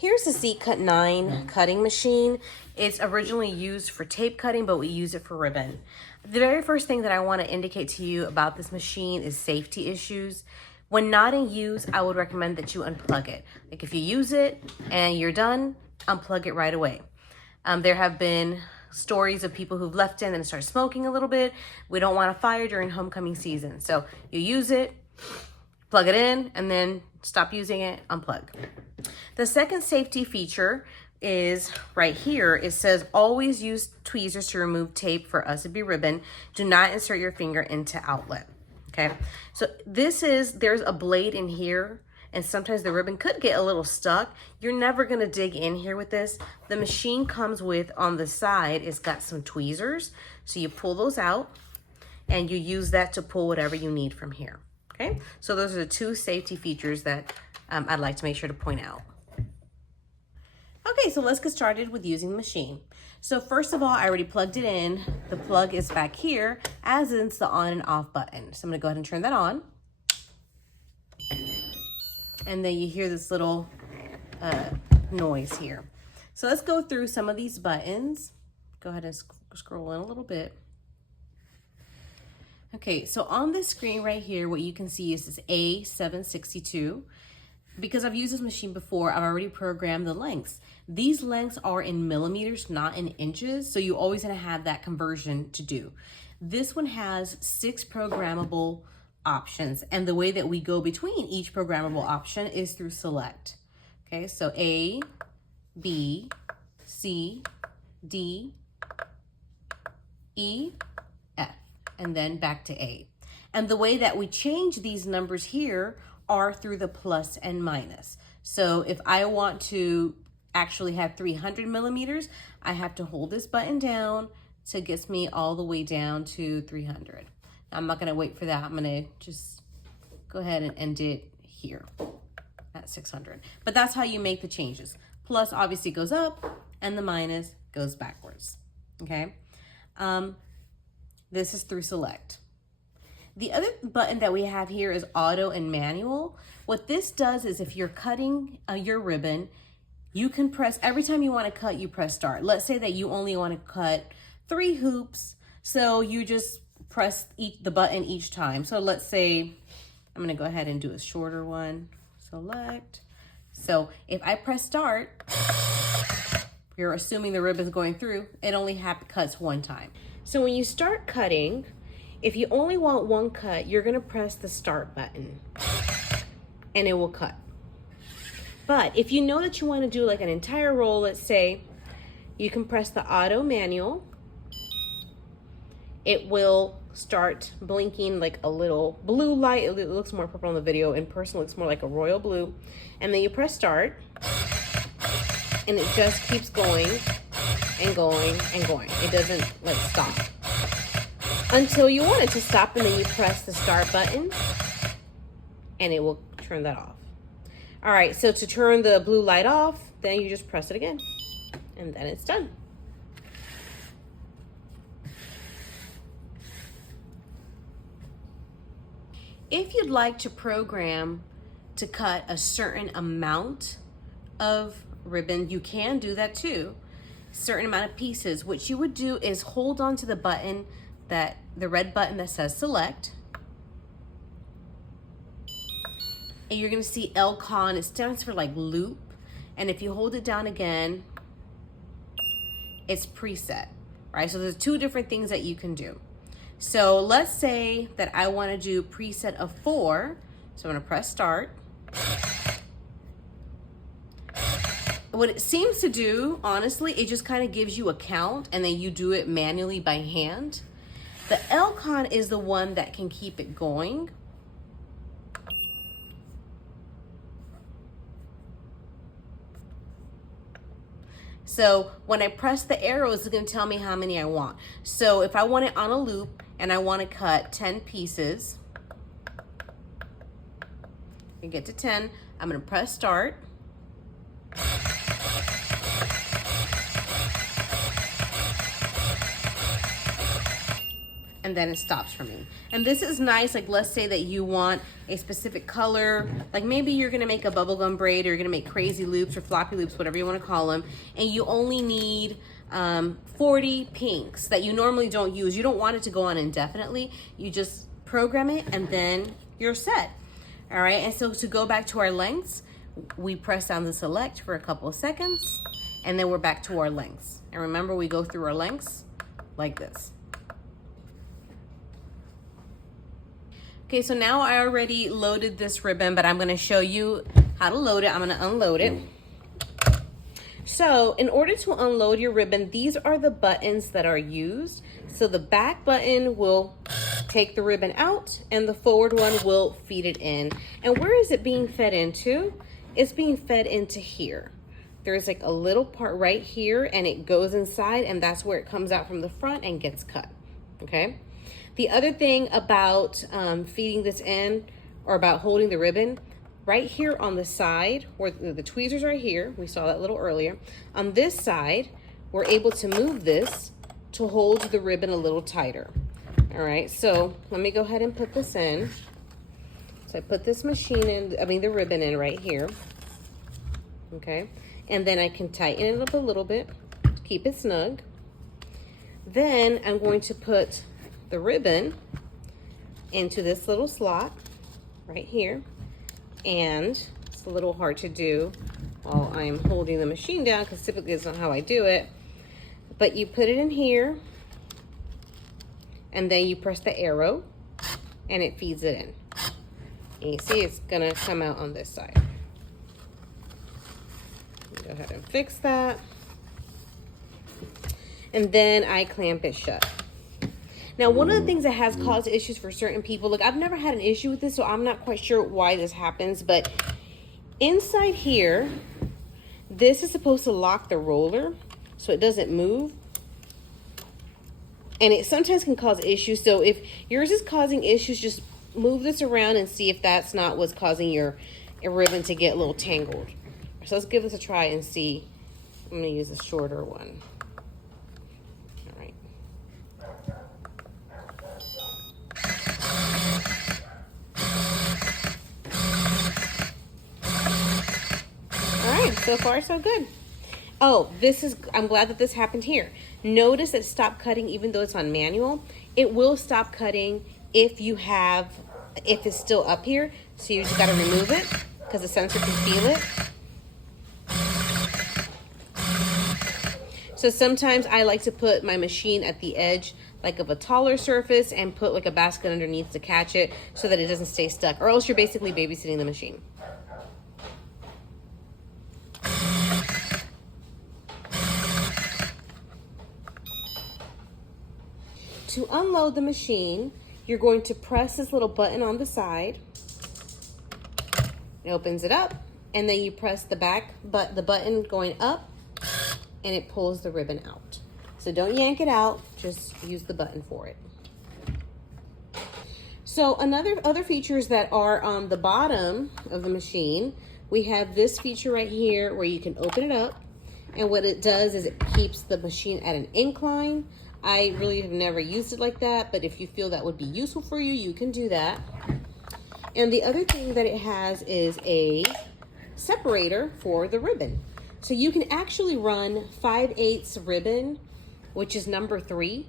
Here's the Z-Cut 9 cutting machine. It's originally used for tape cutting, but we use it for ribbon. The very first thing that I want to indicate to you about this machine is safety issues. When not in use, I would recommend that you unplug it. Like if you use it and you're done, unplug it right away. There have been stories of people who've left in and start smoking a little bit. We don't want a fire during homecoming season. So you use it, plug it in, and then stop using it, unplug. The second safety feature is right here. It says always use tweezers to remove tape for USB ribbon. Do not insert your finger into outlet. Okay, so there's a blade in here, and sometimes the ribbon could get a little stuck. You're never gonna dig in here with this. The machine comes with, on the side, it's got some tweezers. So you pull those out and you use that to pull whatever you need from here. Okay, so those are the two safety features that I'd like to make sure to point out. Okay, so let's get started with using the machine. So first of all, I already plugged it in. The plug is back here, as is the on and off button. So I'm gonna go ahead and turn that on. And then you hear this little noise here. So let's go through some of these buttons. Go ahead and scroll in a little bit. Okay, so on this screen right here, what you can see is this A762. Because I've used this machine before, I've already programmed the lengths. These lengths are in millimeters, not in inches, so you always gonna have that conversion to do. This one has 6 programmable options, and the way that we go between each programmable option is through select. Okay, so A, B, C, D, E, F, and then back to A. And the way that we change these numbers here are through the plus and minus. So if I want to actually have 300 millimeters, I have to hold this button down to get me all the way down to 300. I'm not gonna wait for that. I'm gonna just go ahead and end it here at 600. But that's how you make the changes. Plus obviously goes up and the minus goes backwards, okay? This is through select. The other button that we have here is auto and manual. What this does is if you're cutting your ribbon, you can press, every time you want to cut, you press start. Let's say that you only want to cut 3 hoops. So you just press the button each time. So let's say, I'm gonna go ahead and do a shorter one. Select. So if I press start, you're assuming the ribbon's going through, it only cuts 1 time. So when you start cutting, if you only want 1 cut, you're gonna press the start button and it will cut. But if you know that you wanna do like an entire roll, let's say, you can press the auto manual. It will start blinking like a little blue light. It looks more purple on the video. In person, it looks more like a royal blue. And then you press start and it just keeps going and going and going. It doesn't like stop until you want it to stop, and then you press the start button and it will turn that off. All right, so to turn the blue light off, then you just press it again and then it's done. If you'd like to program to cut a certain amount of ribbon, you can do that too. Certain amount of pieces. What you would do is hold on to the button, the red button that says select. And you're gonna see LCON, it stands for like loop. And if you hold it down again, it's preset, right? So there's 2 different things that you can do. So let's say that I wanna do preset of 4. So I'm gonna press start. What it seems to do, honestly, it just kind of gives you a count and then you do it manually by hand. The LCON is the one that can keep it going. So when I press the arrows, it's gonna tell me how many I want. So if I want it on a loop and I wanna cut 10 pieces, I get to 10, I'm gonna press start. And and then it stops for me. And this is nice, like let's say that you want a specific color, like maybe you're gonna make a bubblegum braid, or you're gonna make crazy loops or floppy loops, whatever you wanna call them, and you only need 40 pinks that you normally don't use. You don't want it to go on indefinitely. You just program it and then you're set. All right, and so to go back to our lengths, we press down the select for a couple of seconds, and then we're back to our lengths. And remember, we go through our lengths like this. Okay, so now I already loaded this ribbon, but I'm gonna show you how to load it. I'm gonna unload it. So in order to unload your ribbon, these are the buttons that are used. So the back button will take the ribbon out, and the forward one will feed it in. And where is it being fed into? It's being fed into here. There's like a little part right here, and it goes inside, and that's where it comes out from the front and gets cut, okay? The other thing about feeding this in, or about holding the ribbon, right here on the side, where the tweezers are here, we saw that a little earlier, on this side, we're able to move this to hold the ribbon a little tighter. All right, so let me go ahead and put this in. So I put this the ribbon in right here, okay? And then I can tighten it up a little bit to keep it snug. Then I'm going to put the ribbon into this little slot right here. And it's a little hard to do while I'm holding the machine down, because typically it's not how I do it. But you put it in here, and then you press the arrow, and it feeds it in. And you see it's gonna come out on this side. Go ahead and fix that. And then I clamp it shut. Now, one of the things that has caused issues for certain people, look, I've never had an issue with this, so I'm not quite sure why this happens, but inside here, this is supposed to lock the roller so it doesn't move. And it sometimes can cause issues. So if yours is causing issues, just move this around and see if that's not what's causing your ribbon to get a little tangled. So let's give this a try and see. I'm gonna use a shorter one. All right. All right, so far so good. Oh, I'm glad that this happened here. Notice it stopped cutting even though it's on manual. It will stop cutting if it's still up here. So you just gotta remove it because the sensor can feel it. So sometimes I like to put my machine at the edge like of a taller surface and put like a basket underneath to catch it so that it doesn't stay stuck, or else you're basically babysitting the machine. To unload the machine, you're going to press this little button on the side. It opens it up, and then you press the button going up, and it pulls the ribbon out. So don't yank it out, just use the button for it. So other features that are on the bottom of the machine, we have this feature right here where you can open it up, and what it does is it keeps the machine at an incline. I really have never used it like that, but if you feel that would be useful for you, you can do that. And the other thing that it has is a separator for the ribbon. So you can actually run 5/8 ribbon, which is number 3,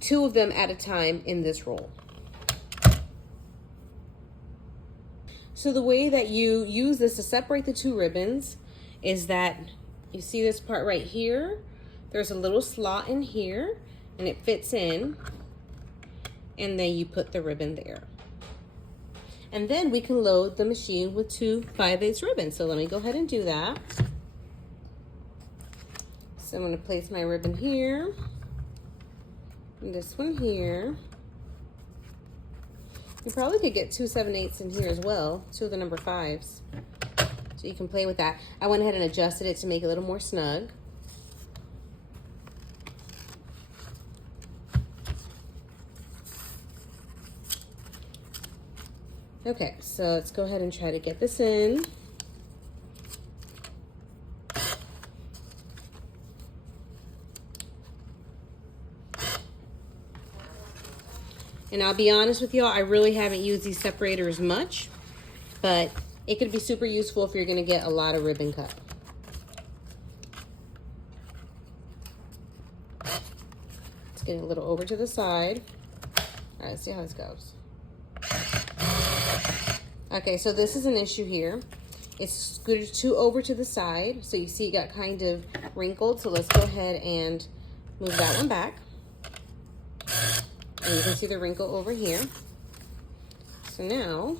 2 of them at a time in this roll. So the way that you use this to separate the 2 ribbons is that you see this part right here. There's a little slot in here, and it fits in, and then you put the ribbon there. And then we can load the machine with 2 5/8 ribbons. So let me go ahead and do that. So I'm going to place my ribbon here, and this one here. You probably could get 2 7/8 in here as well, 2 of the number 5s. So you can play with that. I went ahead and adjusted it to make it a little more snug. Okay, so let's go ahead and try to get this in. And I'll be honest with y'all, I really haven't used these separators much, but it could be super useful if you're gonna get a lot of ribbon cut. Let's get it a little over to the side. All right, let's see how this goes. Okay, so this is an issue here. It's scooted too over to the side. So you see it got kind of wrinkled. So let's go ahead and move that one back. And you can see the wrinkle over here. So now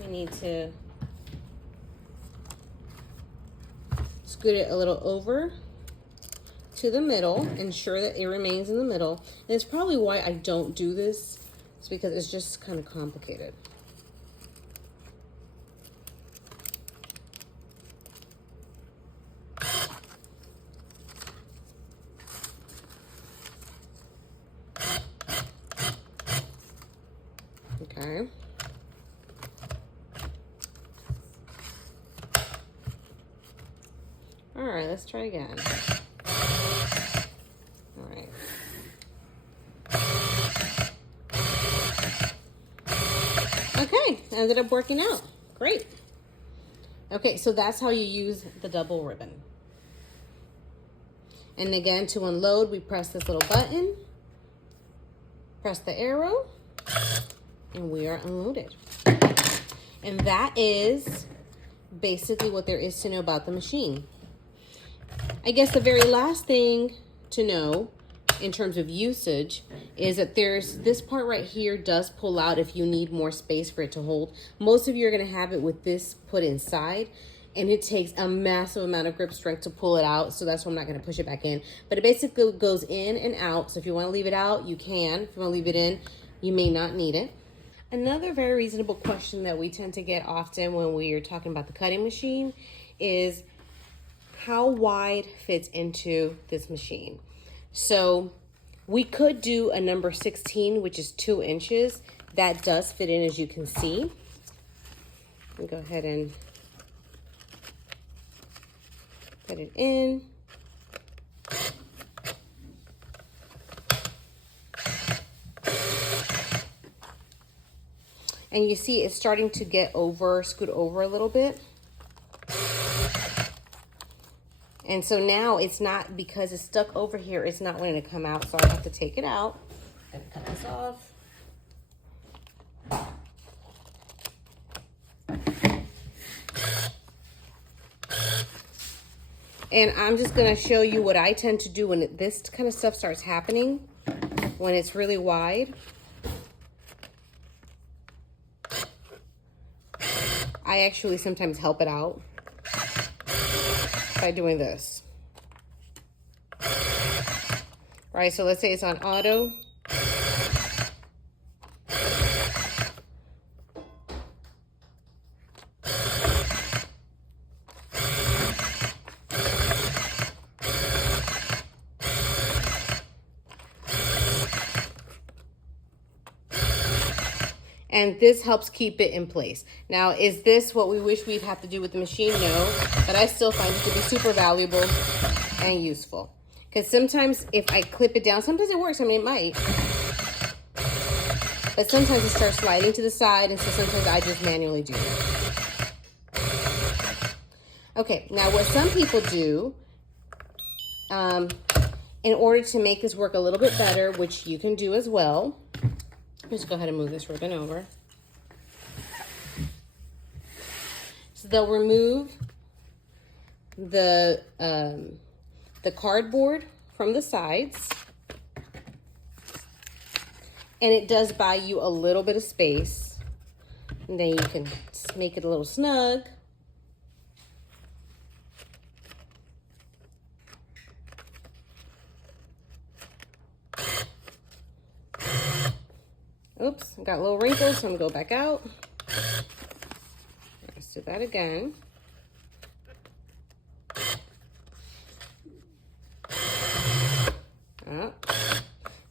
we need to scoot it a little over to the middle, ensure that it remains in the middle. And it's probably why I don't do this. It's because it's just kind of complicated. Okay. All right, let's try again. All right. Okay, ended up working out. Great. Okay, so that's how you use the double ribbon. And again, to unload, we press this little button, press the arrow, and we are unloaded. And that is basically what there is to know about the machine. I guess the very last thing to know in terms of usage is that there's this part right here does pull out if you need more space for it to hold. Most of you are going to have it with this put inside, and it takes a massive amount of grip strength to pull it out, so that's why I'm not going to push it back in. But it basically goes in and out, so if you want to leave it out, you can. If you want to leave it in, you may not need it. Another very reasonable question that we tend to get often when we are talking about the cutting machine is how wide fits into this machine. So we could do a number 16, which is 2 inches. That does fit in, as you can see. Let me go ahead and put it in. And you see it's starting to get over, scoot over a little bit. And so now it's not, because it's stuck over here, it's not going to come out. So I have to take it out. I'm going to cut this off. And I'm just going to show you what I tend to do when this kind of stuff starts happening, when it's really wide. I actually sometimes help it out by doing this. Right, so let's say it's on auto. And this helps keep it in place. Now, is this what we wish we'd have to do with the machine? No, but I still find it to be super valuable and useful. Because sometimes if I clip it down, sometimes it works. I mean, it might. But sometimes it starts sliding to the side, and so sometimes I just manually do it. Okay, now what some people do, in order to make this work a little bit better, which you can do as well, let's go ahead and move this ribbon over. So they'll remove the cardboard from the sides. And it does buy you a little bit of space. And then you can make it a little snug. Oops, got little wrinkles, so I'm gonna go back out. Let's do that again. So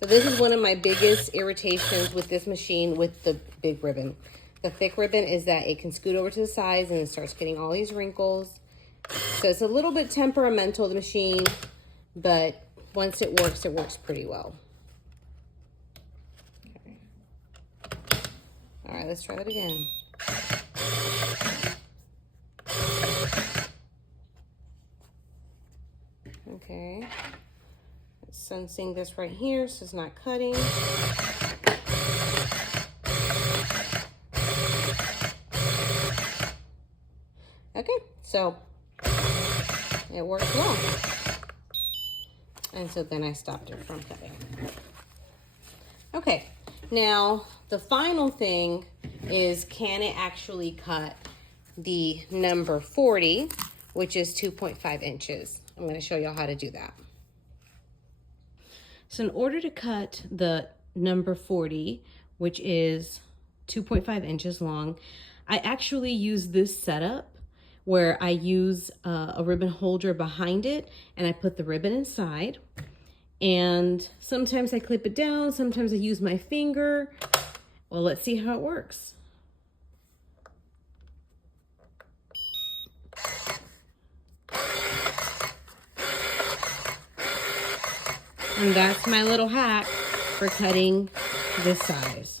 this is one of my biggest irritations with this machine with the big ribbon. The thick ribbon is that it can scoot over to the sides and it starts getting all these wrinkles. So it's a little bit temperamental, the machine, but once it works pretty well. right, let's try that again. Okay. Sensing this right here, so it's not cutting. Okay, so it works well. And so then I stopped it from cutting. Okay, now the final thing is, can it actually cut the number 40, which is 2.5 inches? I'm going to show y'all how to do that. So in order to cut the number 40, which is 2.5 inches long, I actually use this setup where I use a ribbon holder behind it and I put the ribbon inside. And sometimes I clip it down, sometimes I use my finger. Well, let's see how it works. And that's my little hack for cutting this size.